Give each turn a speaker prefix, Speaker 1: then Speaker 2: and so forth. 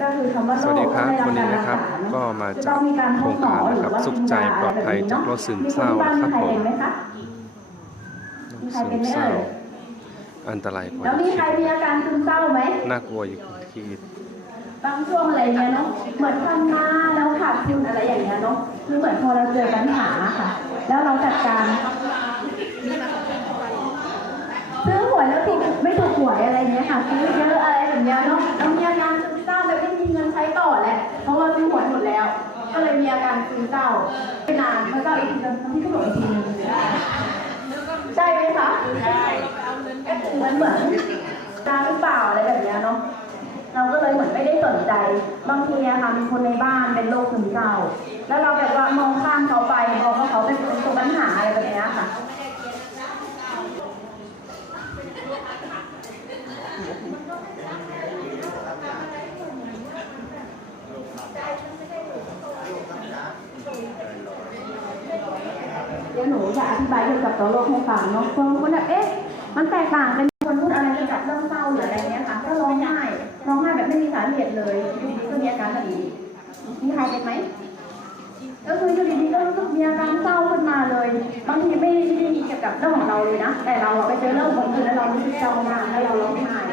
Speaker 1: ก็คือคำว่า
Speaker 2: สวัสดีครับ
Speaker 1: โร
Speaker 2: วันนี้
Speaker 1: ไม่
Speaker 2: นะครับ
Speaker 1: กา
Speaker 2: ก็มา
Speaker 1: จะ
Speaker 2: จา
Speaker 1: ต้
Speaker 2: ก
Speaker 1: องมีการพ
Speaker 2: โคร
Speaker 1: บ
Speaker 2: ง
Speaker 1: หม
Speaker 2: การ
Speaker 1: อห
Speaker 2: นะ
Speaker 1: รือ
Speaker 2: ครับ
Speaker 1: ว่า
Speaker 2: สุขใจปลอดภัยจากโรคซึมเศร้า
Speaker 1: มี
Speaker 2: นะครับ
Speaker 1: ใคร
Speaker 2: ผม
Speaker 1: เป็นไหมคะมีใคร
Speaker 2: ซึ
Speaker 1: เป็น
Speaker 2: ม
Speaker 1: ไหม
Speaker 2: เศร้า
Speaker 1: เอ่ย
Speaker 2: อันตรายกว่า
Speaker 1: แล้วมีใครมีอาการซึมเศร้าไหม
Speaker 2: น่ากลัวอยู่ที่
Speaker 1: บางช่วงอะไรเงี้ยเนาะเหมือนทำมาแล้วขาดทุนอะไรอย่างเงี้ยเนาะคือเหมือนพอเราเจอปัญหาค่ะ แล้วเราจัดการซื้อหวยแล้วถูกไม่ถูกหวยอะไรเงี้ยค่ะซื้อเยอะอะไรแบบเนี้ยเนาะ เพราะว่าซื้อหวยหมดแล้ว ก็เลยมีอาการซึมเศร้าไม่นานมันก็อีกทีนึงที่ก็บอกอีกทีนึงใช่ไหมคะใช่มันเหมือนตาหรือเปล่าอะไรแบบนี้เนาะเราก็เลยเหมือนไม่ได้สนใจ บางทีอะค่ะมีคนในบ้านเป็นโรคซึมเศร้า แล้วเราแบบว่ามองข้ามเขาไปมองว่าเขาเป็นตัวปัญหาอะไรแบบเนี้ยค่ะ เดี๋ยวหนูจะอธิบายเกี่ยวกับตัวโรคให้ฟังเนาะบางคนแบบเอ๊ะ มันแตกต่างเป็นคนพูดอะไรเกี่ยวกับเรื่องเศร้าหรืออะไรเงี้ยค่ะก็ร้องไห้ร้องไห้แบบไม่มีสาเหตุเลยอยู่ดีๆก็มีอาการแบบนี้มีใครเป็นไหมก็คืออยู่ดีๆก็รู้สึกมีอาการเศร้าขึ้นมาเลย บางทีไม่ได้มีเกี่ยวกับเรื่องของเราเลยนะ แต่เราไปเจอเรื่องของคนอื่นแล้วเรารู้สึกเศร้ามากแล้วเราร้องไห้